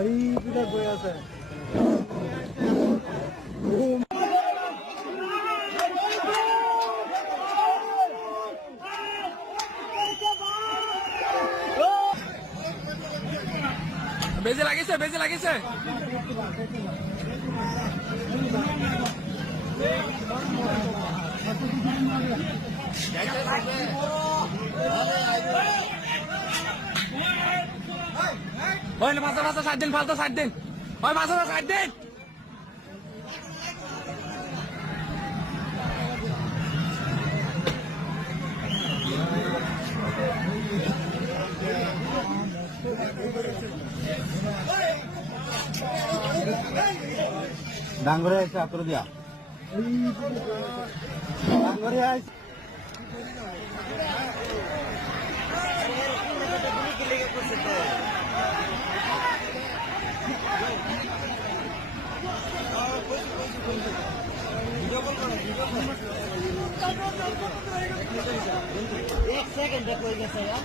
এই পিঠা বই আছে বেজে লাগিছে বেজে লাগিছে ওই না পাঁচটা পাঁচটা 60 দিন ফালতো 60 দিন ওই পাঁচটা 60 দিন ডাঙ্গরে আছে আতর দিয়া ডাঙ্গরে আছে एक सेकंड कोई कैसे यार